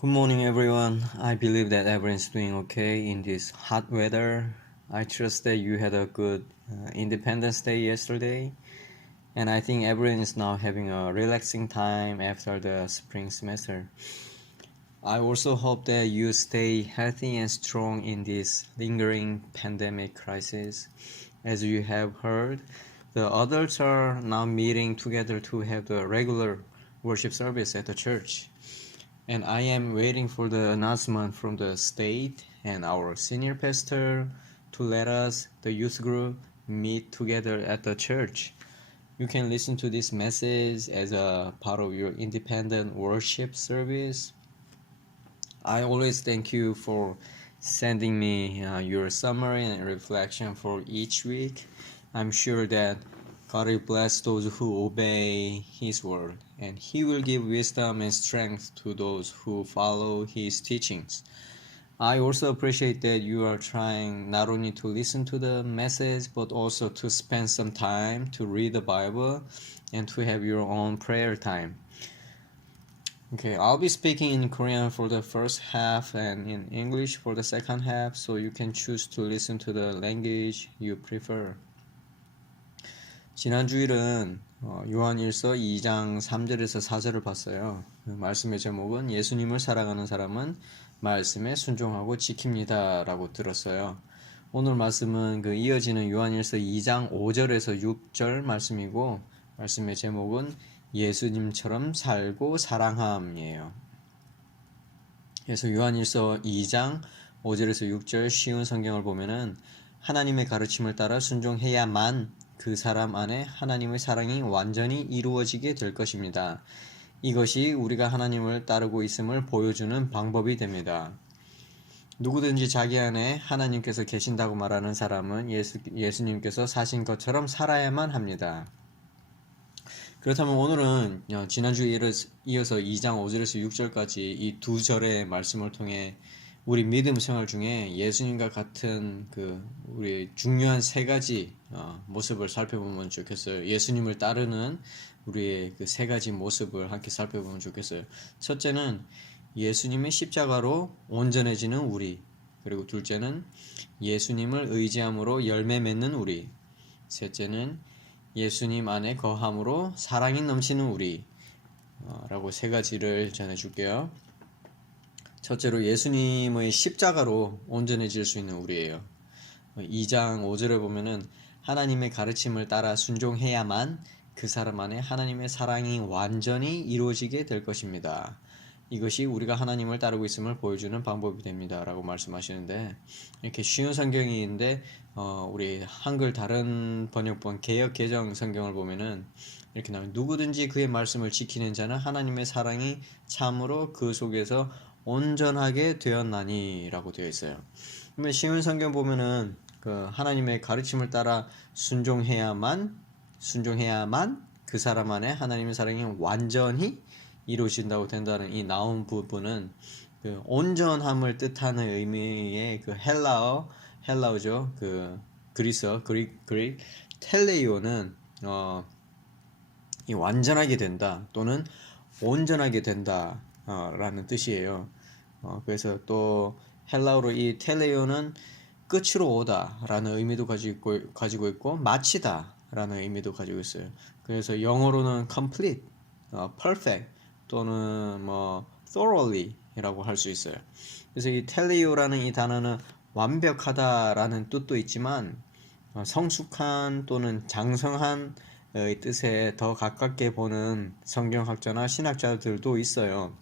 Good morning, everyone. I believe that everyone's doing okay in this hot weather. I trust that you had a good Independence Day yesterday, and I think everyone is now having a relaxing time after the spring semester. I also hope that you stay healthy and strong in this lingering pandemic crisis. As you have heard, the adults are now meeting together to have the regular worship service at the church. And I am waiting for the announcement from the state and our senior pastor to let us, the youth group, meet together at the church. You can listen to this message as a part of your independent worship service. I always thank you for sending me your summary and reflection for each week. I'm sure that God will bless those who obey His word, and He will give wisdom and strength to those who follow His teachings. I also appreciate that you are trying not only to listen to the message, but also to spend some time to read the Bible and to have your own prayer time. Okay, I'll be speaking in Korean for the first half and in English for the second half, so you can choose to listen to the language you prefer. 지난 주일은 요한일서 2장 3절에서 4절을 봤어요. 그 말씀의 제목은 예수님을 사랑하는 사람은 말씀에 순종하고 지킵니다 라고 들었어요. 오늘 말씀은 그 이어지는 요한일서 2장 5절에서 6절 말씀이고, 말씀의 제목은 예수님처럼 살고 사랑함이에요. 그래서 요한일서 2장 5절에서 6절 쉬운 성경을 보면은 하나님의 가르침을 따라 순종해야만 그 사람 안에 하나님의 사랑이 완전히 이루어지게 될 것입니다. 이것이 우리가 하나님을 따르고 있음을 보여주는 방법이 됩니다. 누구든지 자기 안에 하나님께서 계신다고 말하는 사람은 예수님께서 사신 것처럼 살아야만 합니다. 그렇다면 오늘은 지난주에 이어서 2장 5절에서 6절까지 이 두 절의 말씀을 통해 우리 믿음 생활 중에 예수님과 같은 우리 중요한 세 가지 모습을 살펴보면 좋겠어요. 예수님을 따르는 우리의 그 세 가지 모습을 함께 살펴보면 좋겠어요. 첫째는 예수님의 십자가로 온전해지는 우리, 그리고 둘째는 예수님을 의지함으로 열매 맺는 우리, 셋째는 예수님 안에 거함으로 사랑이 넘치는 우리 라고 세 가지를 전해줄게요. 첫째로 예수님의 십자가로 온전해질 수 있는 우리예요. 2장 5절에 보면은 하나님의 가르침을 따라 순종해야만 그 사람 안에 하나님의 사랑이 완전히 이루어지게 될 것입니다. 이것이 우리가 하나님을 따르고 있음을 보여주는 방법이 됩니다 라고 말씀하시는데, 이렇게 쉬운 성경이 있는데 우리 한글 다른 번역본 개역 개정 성경을 보면은 이렇게 나와요. 누구든지 그의 말씀을 지키는 자는 하나님의 사랑이 참으로 그 속에서 온전하게 되었나니 라고 되어 있어요. 그러면 쉬운 성경 보면은 그 하나님의 가르침을 따라 순종해야만 그 사람 안에 하나님의 사랑이 완전히 이루어진다고 된다는 이 나온 부분은 그 온전함을 뜻하는 의미의 그 헬라어죠. 그 그릭 텔레이오는 이 완전하게 된다 또는 온전하게 된다 라는 뜻이에요. 그래서 또 헬라어로 이 텔레이오는 끝으로 오다 라는 의미도 가지고 있고 마치다 라는 의미도 가지고 있어요. 그래서 영어로는 complete, perfect 또는 thoroughly 라고 할 수 있어요. 그래서 이 텔레오라는 이 단어는 완벽하다라는 뜻도 있지만 성숙한 또는 장성한 의 뜻에 더 가깝게 보는 성경학자나 신학자들도 있어요.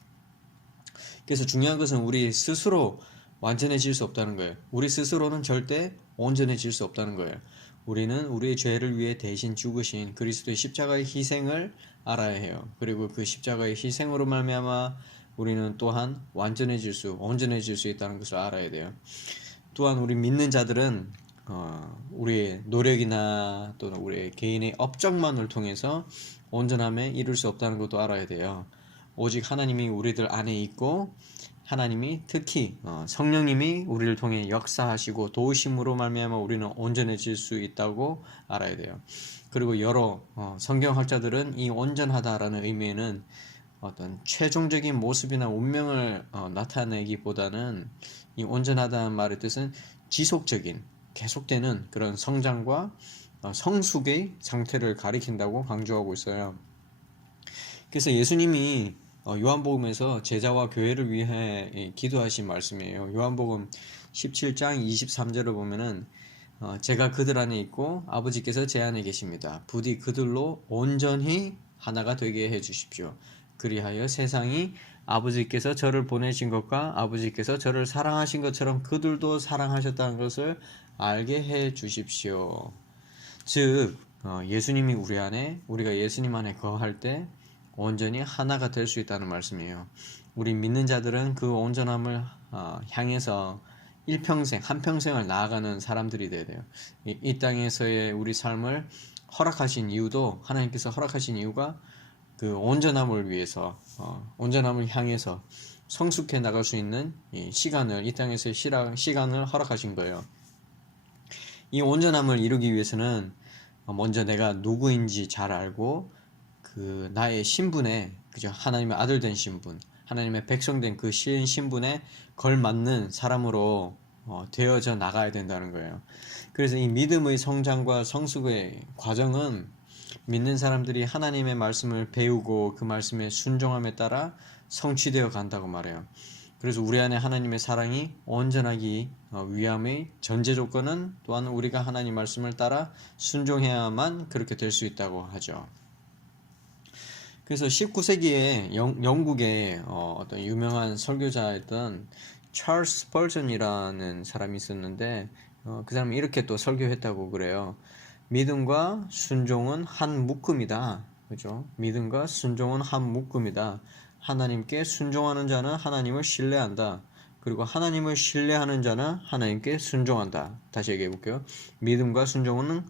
그래서 중요한 것은 우리 스스로 완전해질 수 없다는 거예요. 우리 스스로는 절대 온전해질 수 없다는 거예요. 우리는 우리의 죄를 위해 대신 죽으신 그리스도의 십자가의 희생을 알아야 해요. 그리고 그 십자가의 희생으로 말미암아 우리는 또한 온전해질 수 있다는 것을 알아야 돼요. 또한 우리 믿는 자들은 우리의 노력이나 또는 우리의 개인의 업적만을 통해서 온전함에 이룰 수 없다는 것도 알아야 돼요. 오직 하나님이 우리들 안에 있고 하나님이 특히 성령님이 우리를 통해 역사하시고 도우심으로 말미암아 우리는 온전해질 수 있다고 알아야 돼요. 그리고 여러 성경학자들은 이 온전하다라는 의미에는 어떤 최종적인 모습이나 운명을 나타내기보다는 이 온전하다는 말의 뜻은 지속적인, 계속되는 그런 성장과 성숙의 상태를 가리킨다고 강조하고 있어요. 그래서 예수님이 요한복음에서 제자와 교회를 위해 기도하신 말씀이에요. 요한복음 17장 23절을 보면은 제가 그들 안에 있고 아버지께서 제 안에 계십니다. 부디 그들로 온전히 하나가 되게 해 주십시오. 그리하여 세상이 아버지께서 저를 보내신 것과 아버지께서 저를 사랑하신 것처럼 그들도 사랑하셨다는 것을 알게 해 주십시오. 즉 예수님이 우리 안에, 우리가 예수님 안에 거할 때 온전히 하나가 될 수 있다는 말씀이에요. 우리 믿는 자들은 그 온전함을 향해서 일평생, 한평생을 나아가는 사람들이 되어야 돼요. 이 땅에서의 우리 삶을 허락하신 이유도, 하나님께서 허락하신 이유가 그 온전함을 위해서, 온전함을 향해서 성숙해 나갈 수 있는 이 시간을, 이 땅에서의 시간을 허락하신 거예요. 이 온전함을 이루기 위해서는 먼저 내가 누구인지 잘 알고 그 나의 신분에, 그죠, 하나님의 아들 된 신분, 하나님의 백성 된 그 신분에 걸맞는 사람으로 되어져 나가야 된다는 거예요. 그래서 이 믿음의 성장과 성숙의 과정은 믿는 사람들이 하나님의 말씀을 배우고 그 말씀에 순종함에 따라 성취되어 간다고 말해요. 그래서 우리 안에 하나님의 사랑이 온전하기 위함의 전제 조건은 또한 우리가 하나님 말씀을 따라 순종해야만 그렇게 될 수 있다고 하죠. 그래서 19세기에 영국의 어떤 유명한 설교자였던 찰스 스펄전이라는 사람이 있었는데 그 사람이 이렇게 또 설교했다고 그래요. 믿음과 순종은 한 묶음이다. 그죠? 믿음과 순종은 한 묶음이다. 하나님께 순종하는 자는 하나님을 신뢰한다. 그리고 하나님을 신뢰하는 자는 하나님께 순종한다. 다시 얘기해 볼게요. 믿음과 순종은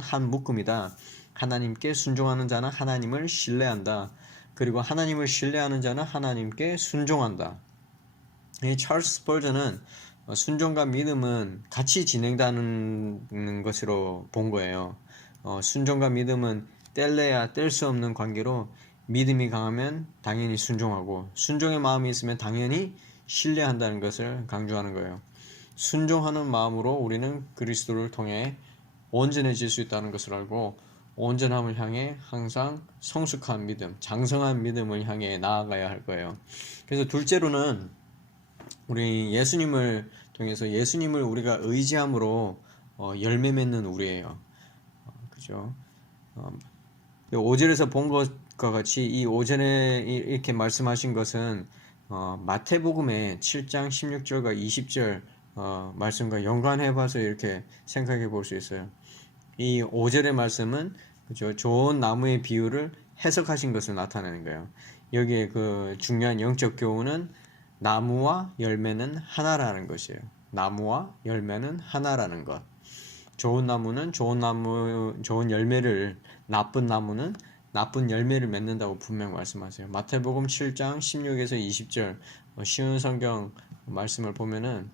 한 묶음이다. 하나님께 순종하는 자는 하나님을 신뢰한다. 그리고 하나님을 신뢰하는 자는 하나님께 순종한다. 이 찰스 스펄전은 순종과 믿음은 같이 진행되는 것으로 본 거예요. 순종과 믿음은 뗄래야 뗄 수 없는 관계로 믿음이 강하면 당연히 순종하고 순종의 마음이 있으면 당연히 신뢰한다는 것을 강조하는 거예요. 순종하는 마음으로 우리는 그리스도를 통해 온전해질 수 있다는 것을 알고 온전함을 향해 항상 성숙한 믿음, 장성한 믿음을 향해 나아가야 할 거예요. 그래서 둘째로는 우리 예수님을 통해서 예수님을 우리가 의지함으로 열매 맺는 우리예요. 그죠? 5절에서 본 것과 같이 이 5절에 이렇게 말씀하신 것은 마태복음의 7장 16절과 20절 말씀과 연관해봐서 이렇게 생각해 볼 수 있어요. 이 5절의 말씀은 그죠? 좋은 나무의 비유를 해석하신 것을 나타내는 거예요. 여기에 그 중요한 영적 교훈은 나무와 열매는 하나라는 것이에요. 나무와 열매는 하나라는 것. 좋은 나무는 좋은 열매를, 나쁜 나무는 나쁜 열매를 맺는다고 분명 말씀하세요. 마태복음 7장 16에서 20절 쉬운 성경 말씀을 보면은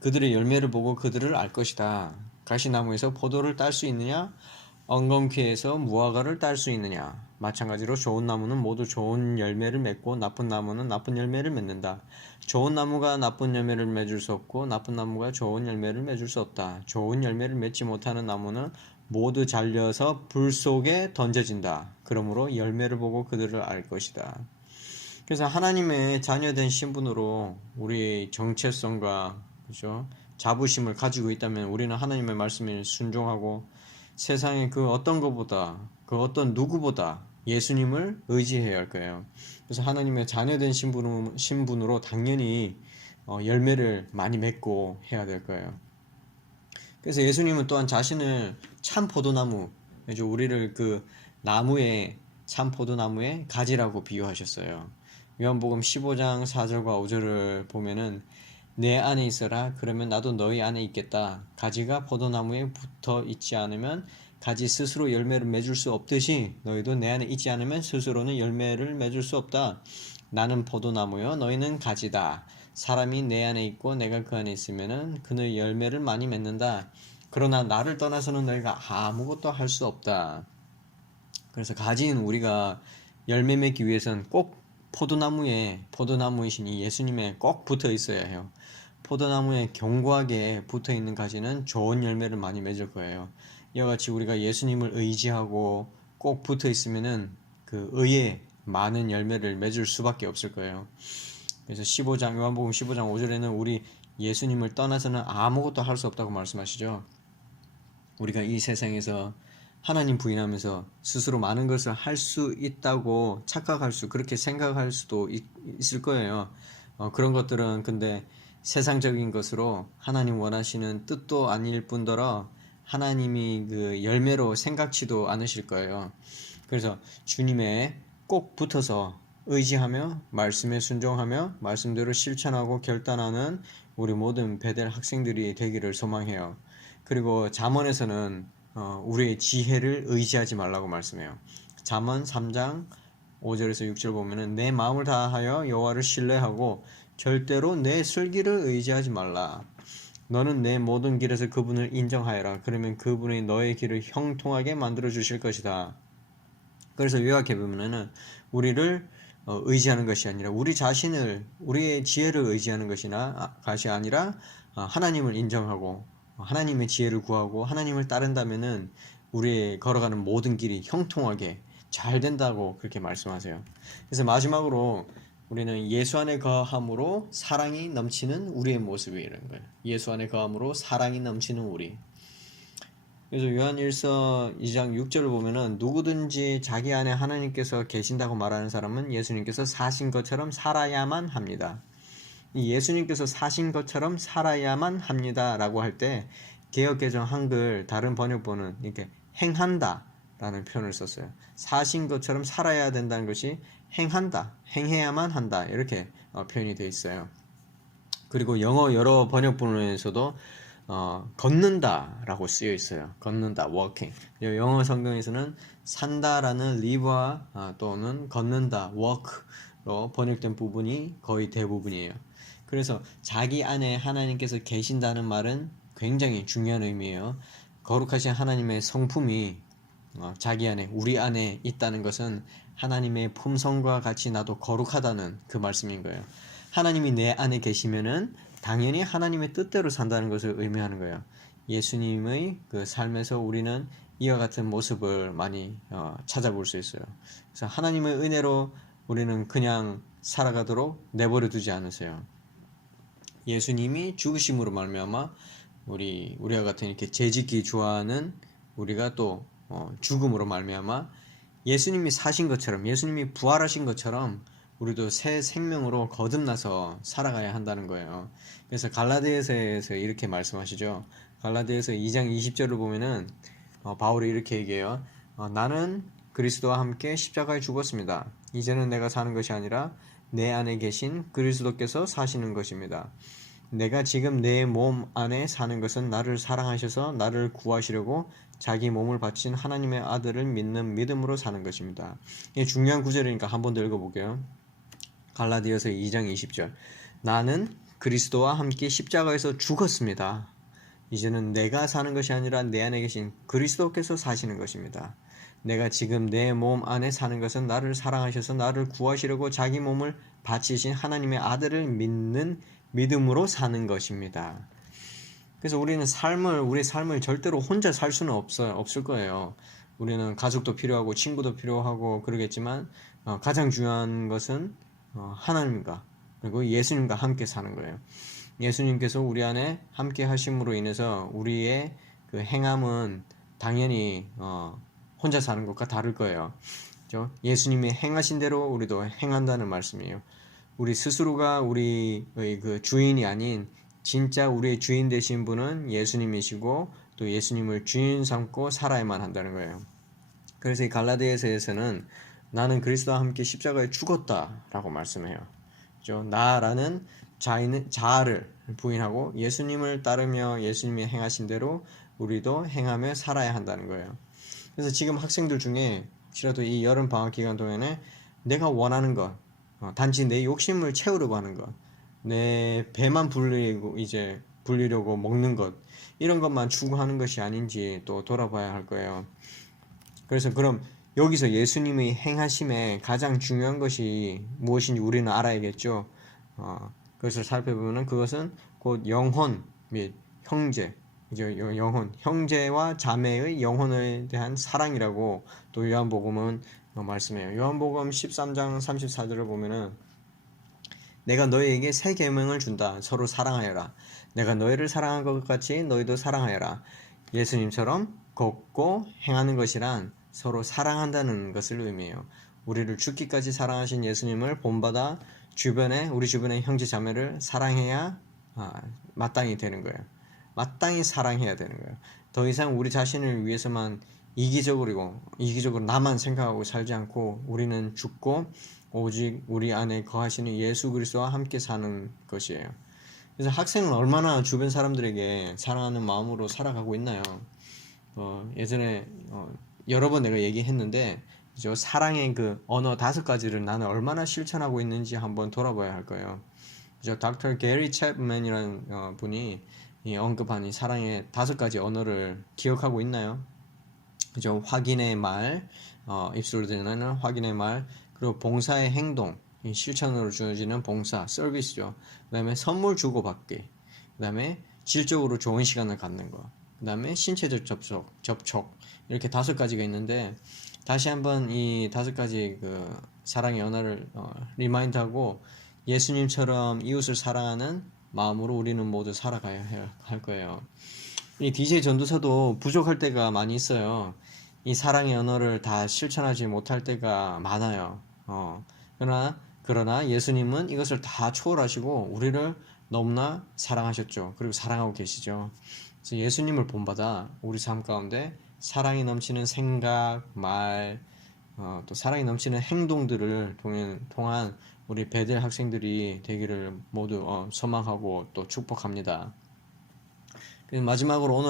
그들의 열매를 보고 그들을 알 것이다. 가시나무에서 포도를 딸 수 있느냐? 엉겅퀴에서 무화과를 딸 수 있느냐? 마찬가지로 좋은 나무는 모두 좋은 열매를 맺고 나쁜 나무는 나쁜 열매를 맺는다. 좋은 나무가 나쁜 열매를 맺을 수 없고 나쁜 나무가 좋은 열매를 맺을 수 없다. 좋은 열매를 맺지 못하는 나무는 모두 잘려서 불 속에 던져진다. 그러므로 열매를 보고 그들을 알 것이다. 그래서 하나님의 자녀된 신분으로 우리 정체성과 그죠? 자부심을 가지고 있다면 우리는 하나님의 말씀에 순종하고 세상의 그 어떤 것보다 그 어떤 누구보다 예수님을 의지해야 할 거예요. 그래서 하나님의 자녀된 신분으로 당연히 열매를 많이 맺고 해야 될 거예요. 그래서 예수님은 또한 자신을 참 포도나무, 우리를 그 나무의 참 포도나무의 가지라고 비유하셨어요. 요한복음 15장 4절과 5절을 보면은 내 안에 있어라. 그러면 나도 너희 안에 있겠다. 가지가 포도나무에 붙어 있지 않으면 가지 스스로 열매를 맺을 수 없듯이 너희도 내 안에 있지 않으면 스스로는 열매를 맺을 수 없다. 나는 포도나무요 너희는 가지다. 사람이 내 안에 있고 내가 그 안에 있으면은 그는 열매를 많이 맺는다. 그러나 나를 떠나서는 너희가 아무것도 할 수 없다. 그래서 가지인 우리가 열매 맺기 위해선 꼭 포도나무이신 이 예수님에 꼭 붙어 있어야 해요. 포도나무에 견고하게 붙어 있는 가지는 좋은 열매를 많이 맺을 거예요. 이와 같이 우리가 예수님을 의지하고 꼭 붙어 있으면은 그 의에 많은 열매를 맺을 수밖에 없을 거예요. 그래서 요한복음 15장 5절에는 우리 예수님을 떠나서는 아무것도 할 수 없다고 말씀하시죠. 우리가 이 세상에서 하나님 부인하면서 스스로 많은 것을 할 수 있다고 그렇게 생각할 수도 있을 거예요. 그런 것들은 근데 세상적인 것으로 하나님 원하시는 뜻도 아닐 뿐더러 하나님이 그 열매로 생각지도 않으실 거예요. 그래서 주님에 꼭 붙어서 의지하며 말씀에 순종하며 말씀대로 실천하고 결단하는 우리 모든 베델 학생들이 되기를 소망해요. 그리고 잠언에서는 우리의 지혜를 의지하지 말라고 말씀해요. 잠언 3장 5절에서 6절 보면은 내 마음을 다하여 여호와를 신뢰하고 절대로 내 슬기를 의지하지 말라. 너는 내 모든 길에서 그분을 인정하여라. 그러면 그분이 너의 길을 형통하게 만들어 주실 것이다. 그래서 요약해 보면은 우리를 의지하는 것이 아니라 우리 자신을 우리의 지혜를 의지하는 것이 아니라 하나님을 인정하고 하나님의 지혜를 구하고 하나님을 따른다면은 우리의 걸어가는 모든 길이 형통하게 잘 된다고 그렇게 말씀하세요. 그래서 마지막으로 우리는 예수 안에 거함으로 사랑이 넘치는 우리의 모습이라는 거예요. 예수 안에 거함으로 사랑이 넘치는 우리. 그래서 요한일서 2장 6절을 보면은 누구든지 자기 안에 하나님께서 계신다고 말하는 사람은 예수님께서 사신 것처럼 살아야만 합니다. 이 예수님께서 사신 것처럼 살아야만 합니다라고 할 때 개역개정 한글 다른 번역본은 이렇게 행한다 라는 표현을 썼어요. 사신 것처럼 살아야 된다는 것이 행한다, 행해야만 한다 이렇게 표현이 되어 있어요. 그리고 영어 여러 번역본에서도 걷는다라고 쓰여 있어요. 걷는다, walking. 영어 성경에서는 산다라는 live와 또는 걷는다, walk로 번역된 부분이 거의 대부분이에요. 그래서 자기 안에 하나님께서 계신다는 말은 굉장히 중요한 의미예요. 거룩하신 하나님의 성품이 자기 안에, 우리 안에 있다는 것은 하나님의 품성과 같이 나도 거룩하다는 그 말씀인 거예요. 하나님이 내 안에 계시면은 당연히 하나님의 뜻대로 산다는 것을 의미하는 거예요. 예수님의 그 삶에서 우리는 이와 같은 모습을 많이 찾아볼 수 있어요. 그래서 하나님의 은혜로 우리는 그냥 살아가도록 내버려 두지 않으세요. 예수님이 죽으심으로 말미암아 우리와 같은 이렇게 죄짓기 좋아하는 우리가 또 죽음으로 말미암아 예수님이 사신 것처럼 예수님이 부활하신 것처럼 우리도 새 생명으로 거듭나서 살아가야 한다는 거예요. 그래서 갈라디아서에서 이렇게 말씀하시죠. 갈라디아서 2장 20절을 보면은 바울이 이렇게 얘기해요. 나는 그리스도와 함께 십자가에 죽었습니다. 이제는 내가 사는 것이 아니라 내 안에 계신 그리스도께서 사시는 것입니다. 내가 지금 내 몸 안에 사는 것은 나를 사랑하셔서 나를 구하시려고 자기 몸을 바친 하나님의 아들을 믿는 믿음으로 사는 것입니다. 이게 중요한 구절이니까 한 번 더 읽어볼게요. 갈라디아서 2장 20절. 나는 그리스도와 함께 십자가에서 죽었습니다. 이제는 내가 사는 것이 아니라 내 안에 계신 그리스도께서 사시는 것입니다. 내가 지금 내 몸 안에 사는 것은 나를 사랑하셔서 나를 구하시려고 자기 몸을 바치신 하나님의 아들을 믿는 믿음으로 사는 것입니다. 그래서 우리는 우리 삶을 절대로 혼자 살 수는 없을 거예요. 우리는 가족도 필요하고 친구도 필요하고 그러겠지만 가장 중요한 것은 하나님과 그리고 예수님과 함께 사는 거예요. 예수님께서 우리 안에 함께 하심으로 인해서 우리의 그 행함은 당연히 혼자 사는 것과 다를 거예요. 그렇죠? 예수님이 행하신 대로 우리도 행한다는 말씀이에요. 우리 스스로가 우리의 그 주인이 아닌 진짜 우리의 주인 되신 분은 예수님이시고 또 예수님을 주인 삼고 살아야만 한다는 거예요. 그래서 이 갈라디아서에서는 나는 그리스도와 함께 십자가에 죽었다라고 말씀해요. 그렇죠? 나라는 자아를 부인하고 예수님을 따르며 예수님이 행하신 대로 우리도 행하며 살아야 한다는 거예요. 그래서 지금 학생들 중에 혹시라도 이 여름 방학 기간 동안에 내가 원하는 것, 단지 내 욕심을 채우려고 하는 것, 내 배만 불리려고 먹는 것, 이런 것만 추구하는 것이 아닌지 또 돌아봐야 할 거예요. 그래서 그럼 여기서 예수님의 행하심에 가장 중요한 것이 무엇인지 우리는 알아야겠죠. 그것을 살펴보면 그것은 곧 영혼 및 형제, 영혼, 형제와 자매의 영혼에 대한 사랑이라고 또 요한복음은 말씀해요. 요한복음 13장 34절을 보면은 내가 너희에게 새 계명을 준다. 서로 사랑하여라. 내가 너희를 사랑한 것 같이 너희도 사랑하여라. 예수님처럼 걷고 행하는 것이란 서로 사랑한다는 것을 의미해요. 우리를 죽기까지 사랑하신 예수님을 본받아 우리 주변의 형제 자매를 사랑해야 마땅히 되는 거예요. 마땅히 사랑해야 되는 거예요. 더 이상 우리 자신을 위해서만 이기적으로 나만 생각하고 살지 않고 우리는 죽고 오직 우리 안에 거하시는 예수 그리스도와 함께 사는 것이에요. 그래서 학생은 얼마나 주변 사람들에게 사랑하는 마음으로 살아가고 있나요? 예전에 여러 번 내가 얘기했는데 사랑의 그 언어 5가지를 나는 얼마나 실천하고 있는지 한번 돌아봐야 할 거예요. 닥터 게리 챕맨이라는 분이 언급한 이 사랑의 5가지 언어를 기억하고 있나요? 확인의 말, 입술로 드러나는 확인의 말, 그리고 봉사의 행동, 실천으로 주어지는 봉사, 서비스죠. 그 다음에 선물 주고받기, 그 다음에 질적으로 좋은 시간을 갖는 거, 그 다음에 신체적 접촉, 이렇게 5가지가 있는데 다시 한번 이 5가지 그 사랑의 언어를 리마인드하고 예수님처럼 이웃을 사랑하는 마음으로 우리는 모두 살아가야 할 거예요. 이 DJ 전도사도 부족할 때가 많이 있어요. 이 사랑의 언어를 다 실천하지 못할 때가 많아요. 그러나 예수님은 이것을 다 초월하시고 우리를 너무나 사랑하셨죠. 그리고 사랑하고 계시죠. 그래서 예수님을 본받아 우리 삶 가운데 사랑이 넘치는 생각, 말, 또 사랑이 넘치는 행동들을 통한 우리 베델 학생들이 되기를 모두 소망하고 또 축복합니다. 마지막으로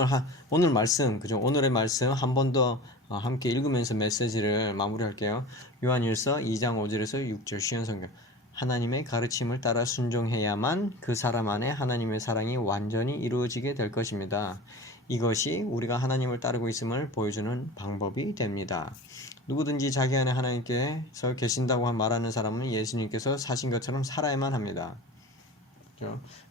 오늘 말씀, 그죠? 오늘의 말씀 한 번 더 함께 읽으면서 메시지를 마무리할게요. 요한일서 2장 5절에서 6절 쉬운 성경. 하나님의 가르침을 따라 순종해야만 그 사람 안에 하나님의 사랑이 완전히 이루어지게 될 것입니다. 이것이 우리가 하나님을 따르고 있음을 보여주는 방법이 됩니다. 누구든지 자기 안에 하나님께서 계신다고 말하는 사람은 예수님께서 사신 것처럼 살아야만 합니다.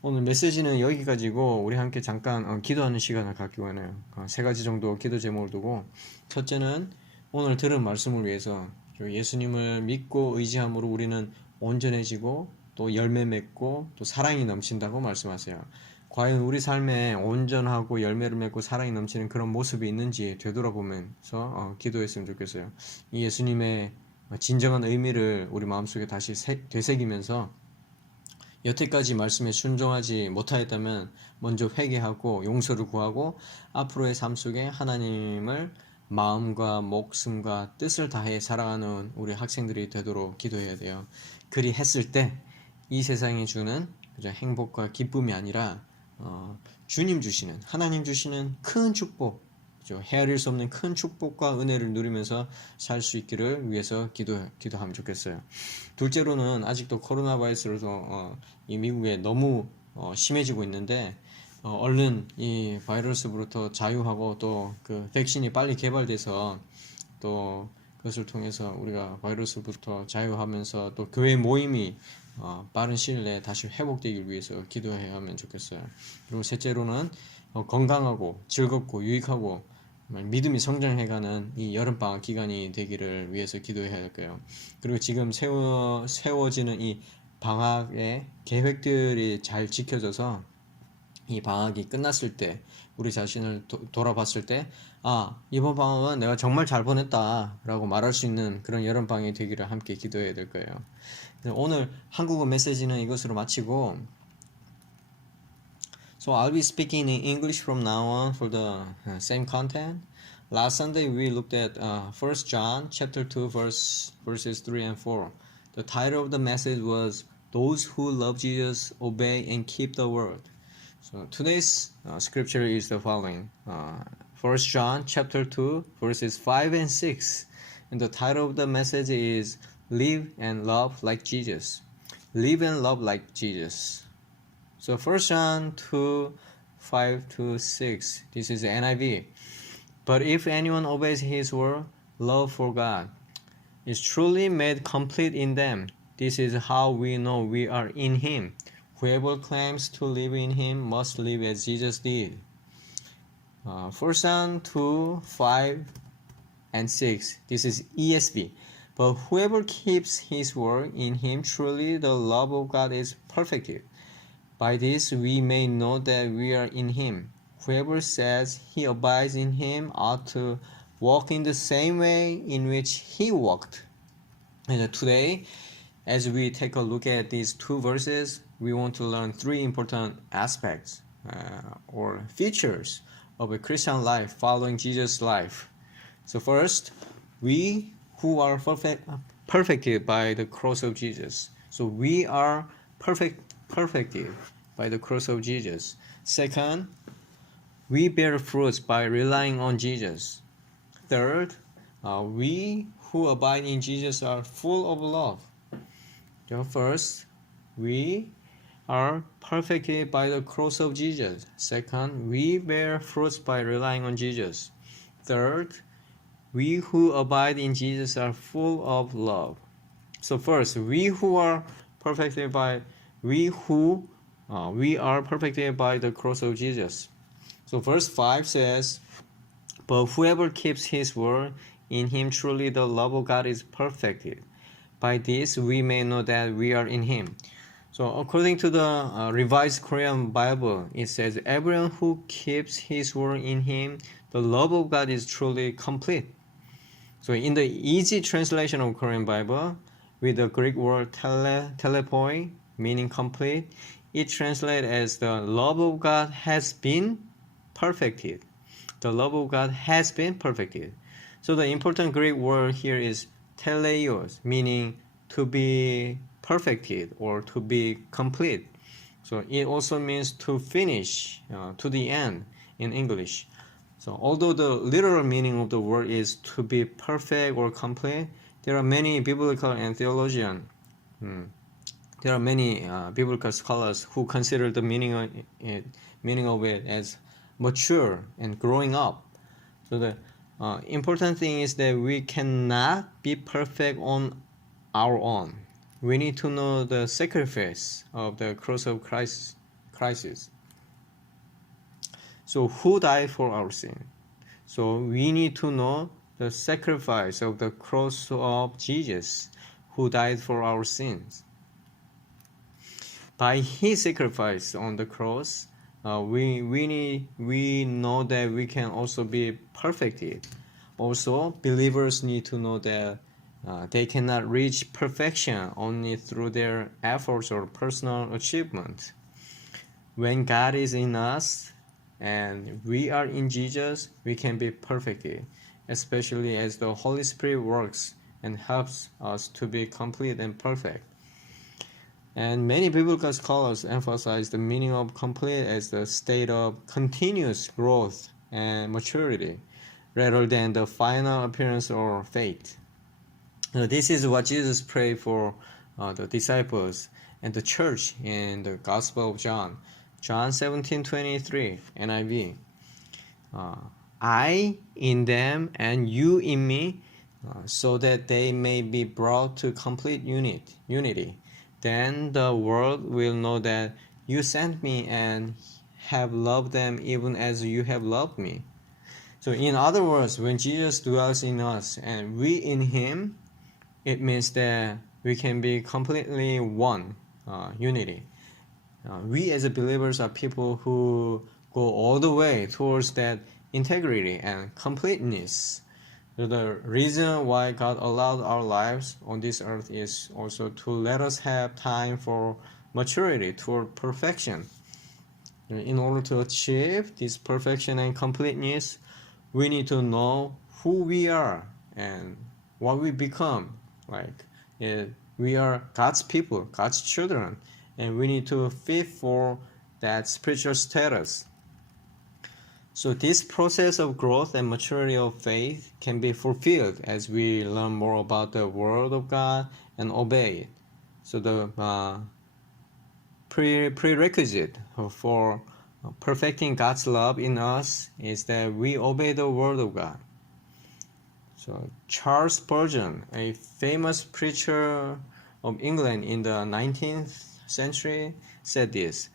오늘 메시지는 여기까지고 우리 함께 잠깐 기도하는 시간을 갖기로 하네요. 3가지 정도 기도 제목을 두고, 첫째는 오늘 들은 말씀을 위해서 예수님을 믿고 의지함으로 우리는 온전해지고 또 열매 맺고 또 사랑이 넘친다고 말씀하세요. 과연 우리 삶에 온전하고 열매를 맺고 사랑이 넘치는 그런 모습이 있는지 되돌아보면서 기도했으면 좋겠어요. 이 예수님의 진정한 의미를 우리 마음속에 다시 되새기면서 여태까지 말씀에 순종하지 못하였다면 먼저 회개하고 용서를 구하고 앞으로의 삶 속에 하나님을 마음과 목숨과 뜻을 다해 살아가는 우리 학생들이 되도록 기도해야 돼요. 그리 했을 때 이 세상이 주는 행복과 기쁨이 아니라 주님 주시는, 하나님 주시는 큰 축복, 헤아릴 수 없는 큰 축복과 은혜를 누리면서 살 수 있기를 위해서 기도하면 좋겠어요. 둘째로는 아직도 코로나 바이러스로서 이 미국에 너무 심해지고 있는데 얼른 이 바이러스부터 자유하고 또 그 백신이 빨리 개발돼서 또 그것을 통해서 우리가 바이러스부터 자유하면서 또 교회 모임이 빠른 시일 내에 다시 회복되길 위해서 기도해야 하면 좋겠어요. 그리고 셋째로는 건강하고 즐겁고 유익하고 믿음이 성장해가는 이 여름방학 기간이 되기를 위해서 기도해야 할 거예요. 그리고 지금 세워지는 이 방학의 계획들이 잘 지켜져서 이 방학이 끝났을 때 우리 자신을 돌아봤을 때 이번 방학은 내가 정말 잘 보냈다 라고 말할 수 있는 그런 여름방학이 되기를 함께 기도해야 될 거예요. 오늘 한국어 메시지는 이것으로 마치고 So I'll be speaking in English from now on for the same content. Last Sunday we looked at 1 John chapter 2 verses 3 and 4. The title of the message was Those Who Love Jesus Obey and Keep the Word. So today's scripture is the following. 1 John chapter 2 verses 5 and 6. And the title of the message is Live and Love Like Jesus. Live and love like Jesus. So 1 John 2, 5 to 6. This is the NIV. But if anyone obeys his word, love for God is truly made complete in them. This is how we know we are in Him. Whoever claims to live in Him must live as Jesus did. 1 John 2, 5 and 6. This is ESV. But whoever keeps His word in Him, truly the love of God is perfected. By this we may know that we are in Him. Whoever says he abides in Him ought to walk in the same way in which He walked. And today, as we take a look at these two verses, we want to learn three important aspects or features of a Christian life following Jesus' life. So first, we who are perfected by the cross of Jesus. So we are perfected by the cross of Jesus. Second, we bear fruits by relying on Jesus. Third, we who abide in Jesus are full of love. So first, we are perfected by the cross of Jesus. Second, we bear fruits by relying on Jesus. Third, we who abide in Jesus are full of love. So first, we are perfected by the cross of Jesus. So verse 5 says, but whoever keeps His word, in him truly the love of God is perfected. By this we may know that we are in Him. So according to the Revised Korean Bible, it says, everyone who keeps His word in Him, the love of God is truly complete. So in the easy translation of Korean Bible, with the Greek word telepoi, meaning complete, it translates as the love of God has been perfected. The love of God has been perfected. So the important Greek word here is teleios, meaning to be perfected or to be complete. So it also means to finish, to the end in English. So although the literal meaning of the word is to be perfect or complete, there are many biblical and theologians. There are many biblical scholars who consider the meaning of it as mature and growing up. So the important thing is that we cannot be perfect on our own. We need to know the sacrifice of the cross of Christ. So who died for our sin? So we need to know the sacrifice of the cross of Jesus, who died for our sins. By His sacrifice on the cross, we know that we can also be perfected. Also, believers need to know that they cannot reach perfection only through their efforts or personal achievement. When God is in us and we are in Jesus, we can be perfected, especially as the Holy Spirit works and helps us to be complete and perfect. And many biblical scholars emphasize the meaning of complete as the state of continuous growth and maturity, rather than the final appearance or fate. This is what Jesus prayed for the disciples and the church in the Gospel of John. John 17:23, NIV. I in them and you in me, so that they may be brought to complete unity. Then the world will know that you sent me and have loved them even as you have loved me. So in other words, when Jesus dwells in us and we in Him, it means that we can be completely one, unity. We as believers are people who go all the way towards that integrity and completeness. So the reason why God allowed our lives on this earth is also to let us have time for maturity toward perfection. In order to achieve this perfection and completeness, we need to know who we are and what we become. We are God's people, God's children, and we need to fit for that spiritual status. So this process of growth and maturity of faith can be fulfilled as we learn more about the Word of God and obey it. So the prerequisite for perfecting God's love in us is that we obey the Word of God. So Charles Spurgeon, a famous preacher of England in the 19th century, said this: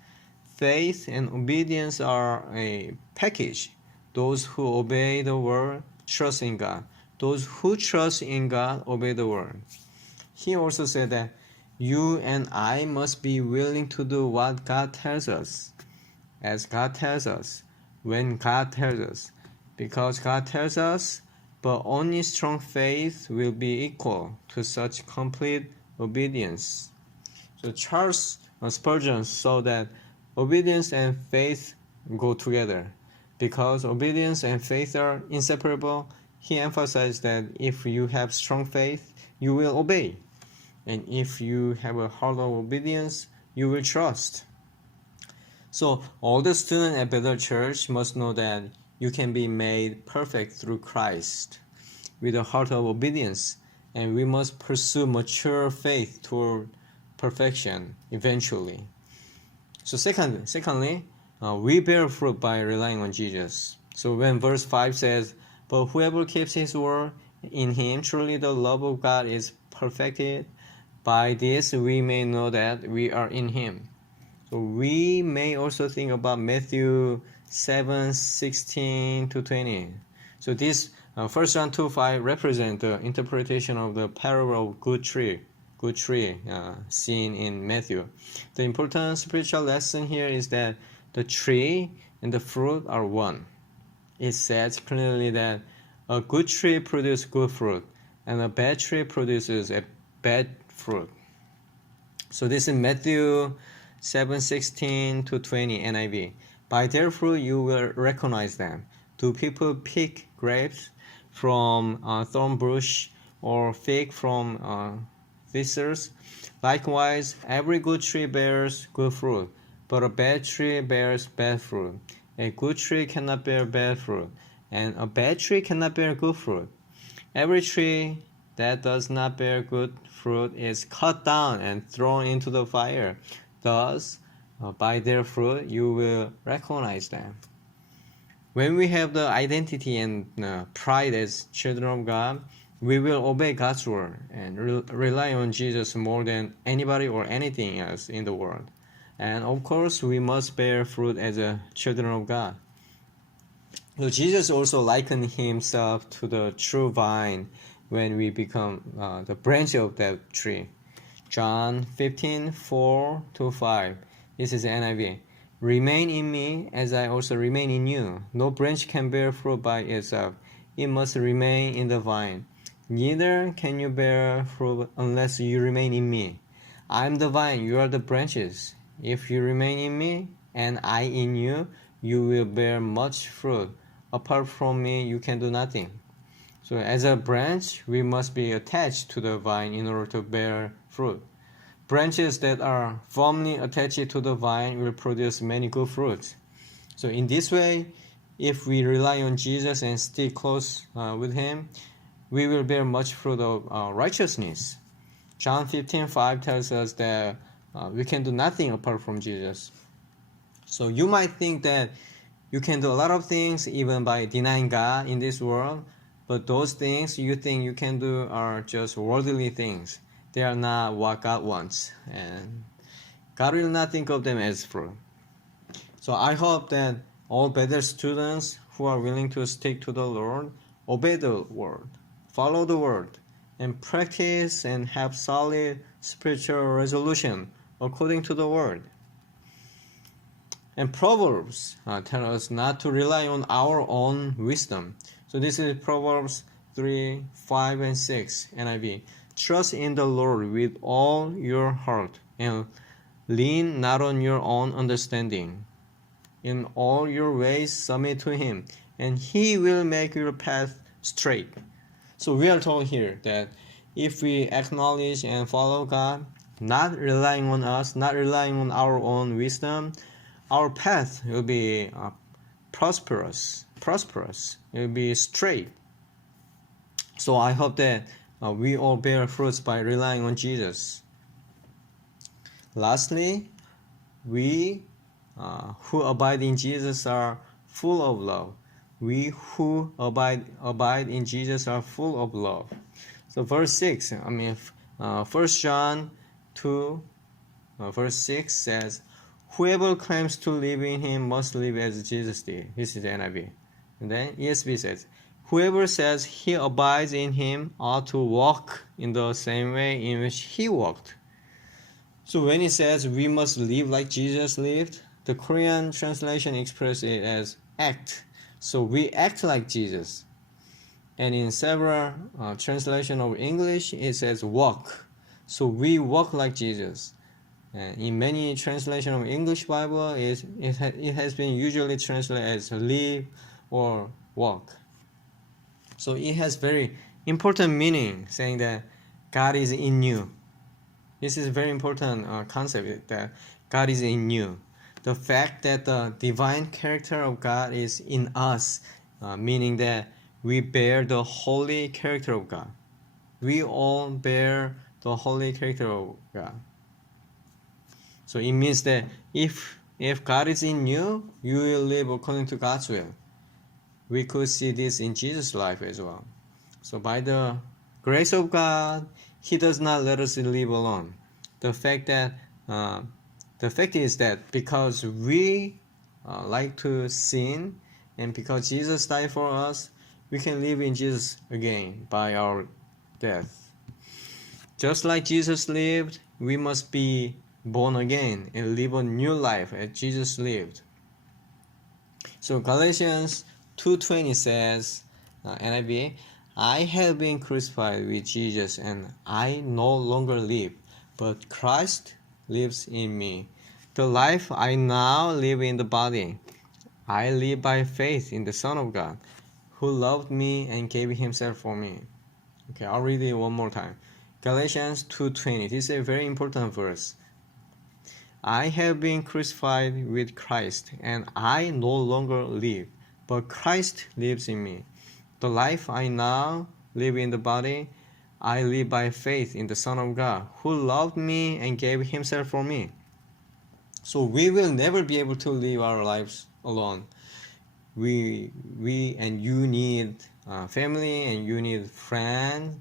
faith and obedience are a package. Those who obey the word trust in God. Those who trust in God obey the word. He also said that you and I must be willing to do what God tells us, as God tells us, when God tells us, because God tells us, but only strong faith will be equal to such complete obedience. So Charles Spurgeon saw that obedience and faith go together. Because obedience and faith are inseparable, he emphasized that if you have strong faith, you will obey. And if you have a heart of obedience, you will trust. So all the students at Bethel Church must know that you can be made perfect through Christ with a heart of obedience, and we must pursue mature faith toward perfection eventually. So secondly, we bear fruit by relying on Jesus. So when verse 5 says, but whoever keeps his word, in him truly the love of God is perfected. By this we may know that we are in him. So we may also think about Matthew 7:16-20. So this 1 John 2:5 represent the interpretation of the parable of good tree seen in Matthew. The important spiritual lesson here is that the tree and the fruit are one. It says clearly that a good tree produces good fruit, and a bad tree produces a bad fruit. So this is Matthew 7:16-20 NIV. By their fruit you will recognize them. Do people pick grapes from thorn bush or fig from thistles? Likewise, every good tree bears good fruit, but a bad tree bears bad fruit. A good tree cannot bear bad fruit, and a bad tree cannot bear good fruit. Every tree that does not bear good fruit is cut down and thrown into the fire. Thus, by their fruit you will recognize them. When we have the identity and pride as children of God, we will obey God's word and rely on Jesus more than anybody or anything else in the world. And of course, we must bear fruit as a children of God. So Jesus also likened himself to the true vine when we become the branch of that tree. John 15:4-5. This is NIV. Remain in me as I also remain in you. No branch can bear fruit by itself. It must remain in the vine. Neither can you bear fruit unless you remain in me. I am the vine, you are the branches. If you remain in me and I in you, you will bear much fruit. Apart from me, you can do nothing. So as a branch, we must be attached to the vine in order to bear fruit. Branches that are firmly attached to the vine will produce many good fruits. So in this way, if we rely on Jesus and stick close with him, we will bear much fruit of righteousness. John 15:5 tells us that we can do nothing apart from Jesus. So you might think that you can do a lot of things even by denying God in this world, but those things you think you can do are just worldly things. They are not what God wants, and God will not think of them as fruit. So I hope that all Bethel students who are willing to stick to the Lord obey the word, follow the word, and practice and have solid spiritual resolution according to the word. And Proverbs tell us not to rely on our own wisdom. So this is Proverbs 3:5-6 NIV. Trust in the Lord with all your heart and lean not on your own understanding. In all your ways submit to him, and he will make your path straight. So we are told here that if we acknowledge and follow God, not relying on us, not relying on our own wisdom, our path will be prosperous. It will be straight. So I hope that we all bear fruits by relying on Jesus. Lastly, we who abide in Jesus are full of love. we who abide in Jesus are full of love. So verse 6, 1 John 2, verse 6 says, whoever claims to live in him must live as Jesus did. This is the NIV. And then ESV says, whoever says he abides in him ought to walk in the same way in which he walked. So when it says we must live like Jesus lived, the Korean translation expresses it as act. So we act like Jesus. And in several translations of English, it says walk. So we walk like Jesus. And in many translations of English Bible, it has been usually translated as live or walk. So it has very important meaning, saying that God is in you. This is a very important concept, that God is in you. The fact that the divine character of God is in us, meaning that we bear the holy character of God. We all bear the holy character of God. So it means that if God is in you, you will live according to God's will. We could see this in Jesus' life as well. So by the grace of God, He does not let us live alone. The fact is that because we like to sin, and because Jesus died for us, we can live in Jesus again by our death. Just like Jesus lived, we must be born again and live a new life as Jesus lived. So Galatians 2:20 says, NIV, I have been crucified with Jesus, and I no longer live, but Christ lives in me. The life I now live in the body, I live by faith in the Son of God, who loved me and gave himself for me. Okay, I'll read it one more time. Galatians 2:20. This is a very important verse. I have been crucified with Christ, and I no longer live, but Christ lives in me. The life I now live in the body, I live by faith in the Son of God, who loved me and gave himself for me. So we will never be able to live our lives alone. We and you need family, and you need friends.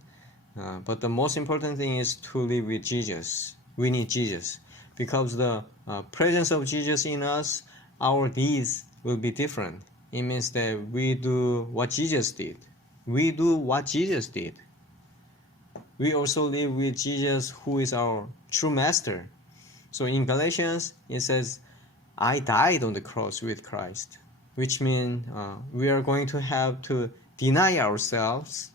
But the most important thing is to live with Jesus. We need Jesus. Because the presence of Jesus in us, our deeds will be different. It means that we do what Jesus did. We do what Jesus did. We also live with Jesus, who is our true master. So in Galatians, it says, I died on the cross with Christ, which means we are going to have to deny ourselves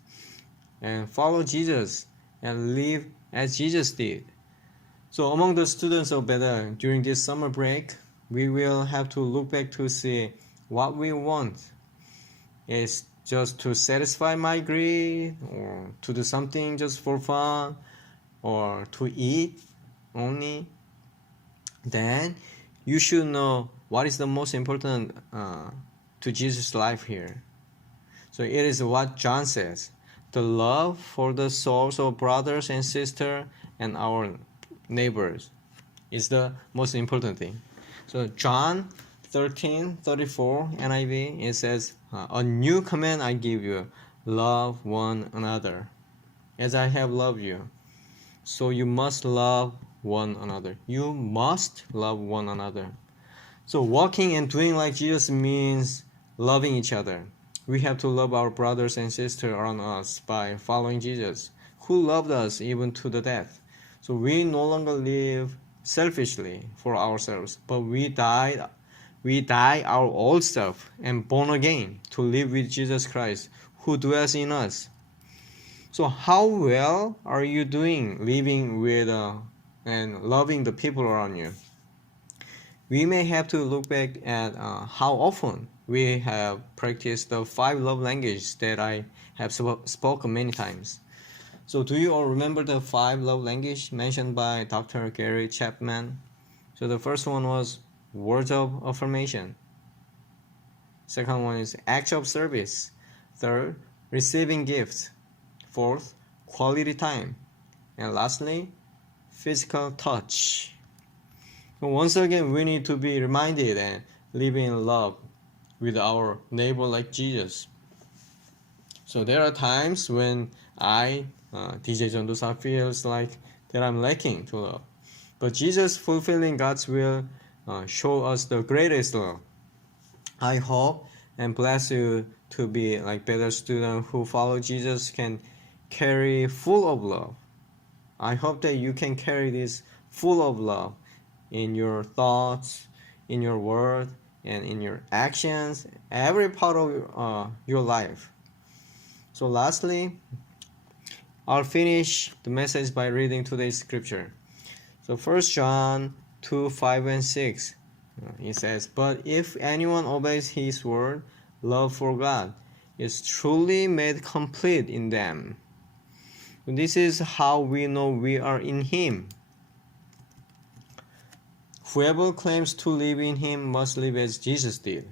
and follow Jesus and live as Jesus did. So among the students of Bethel during this summer break, we will have to look back to see what we want. Is just to satisfy my greed, or to do something just for fun, or to eat only. Then you should know what is the most important to Jesus' life here. So it is what John says. The love for the souls of brothers and sisters and our neighbors is the most important thing. So John 13:34 NIV, it says, a new command I give you, love one another. As I have loved you, so you must love one another. You must love one another. So walking and doing like Jesus means loving each other. We have to love our brothers and sisters around us by following Jesus, who loved us even to the death. So we no longer live selfishly for ourselves, but we die our old self and born again to live with Jesus Christ, who dwells in us. So how well are you doing living with and loving the people around you? We may have to look back at how often we have practiced the 5 love languages that I have spoken many times. So do you all remember the 5 love languages mentioned by Dr. Gary Chapman? So the first one was words of affirmation. Second one is acts of service. Third, receiving gifts. Fourth, quality time. And lastly, physical touch. So once again, we need to be reminded and live in love with our neighbor like Jesus. So there are times when DJ Jondosa, feels like that I'm lacking to love. But Jesus fulfilling God's will show us the greatest love. I hope and bless you to be like better student who follow Jesus can carry full of love. I hope that you can carry this full of love in your thoughts, in your word, and in your actions, every part of your life. So lastly, I'll finish the message by reading today's scripture. So 1 John 2, 5 and 6, it says, "But if anyone obeys his word, love for God is truly made complete in them." This is how we know we are in Him. Whoever claims to live in Him must live as Jesus did.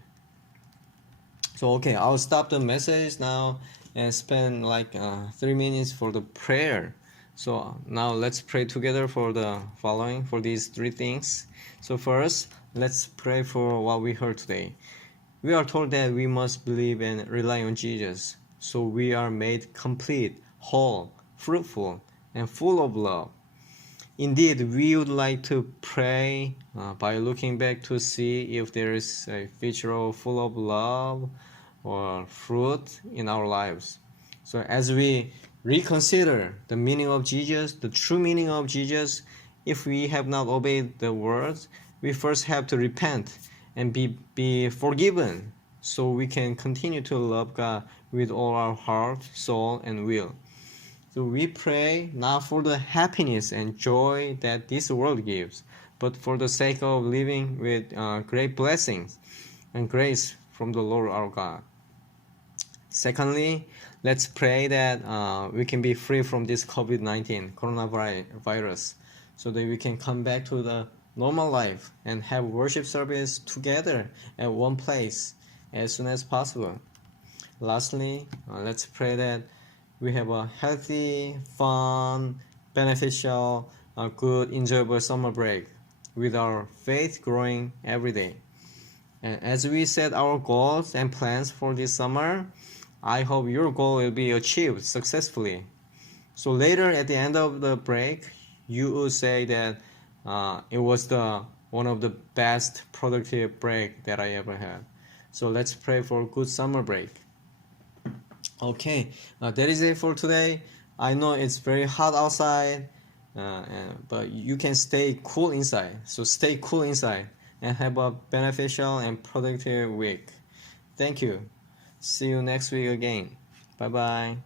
So okay, I'll stop the message now and spend like 3 minutes for the prayer. So now let's pray together for the following, for these 3 things. So first, let's pray for what we heard today. We are told that we must believe and rely on Jesus, so we are made complete, whole, fruitful, and full of love. Indeed, we would like to pray by looking back to see if there is a future full of love or fruit in our lives. So as we reconsider the meaning of Jesus, the true meaning of Jesus, if we have not obeyed the words, we first have to repent and be forgiven so we can continue to love God with all our heart, soul, and will. So we pray not for the happiness and joy that this world gives, but for the sake of living with great blessings and grace from the Lord our God. Secondly, let's pray that we can be free from this COVID-19 coronavirus so that we can come back to the normal life and have worship service together at one place as soon as possible. Lastly, let's pray that we have a healthy, fun, beneficial, good, enjoyable summer break with our faith growing every day. And as we set our goals and plans for this summer, I hope your goal will be achieved successfully. So later at the end of the break, you will say that it was one of the best productive break that I ever had. So let's pray for a good summer break. Okay, that is it for today. I know it's very hot outside, but you can stay cool inside. So stay cool inside and have a beneficial and productive week. Thank you. See you next week again. Bye bye.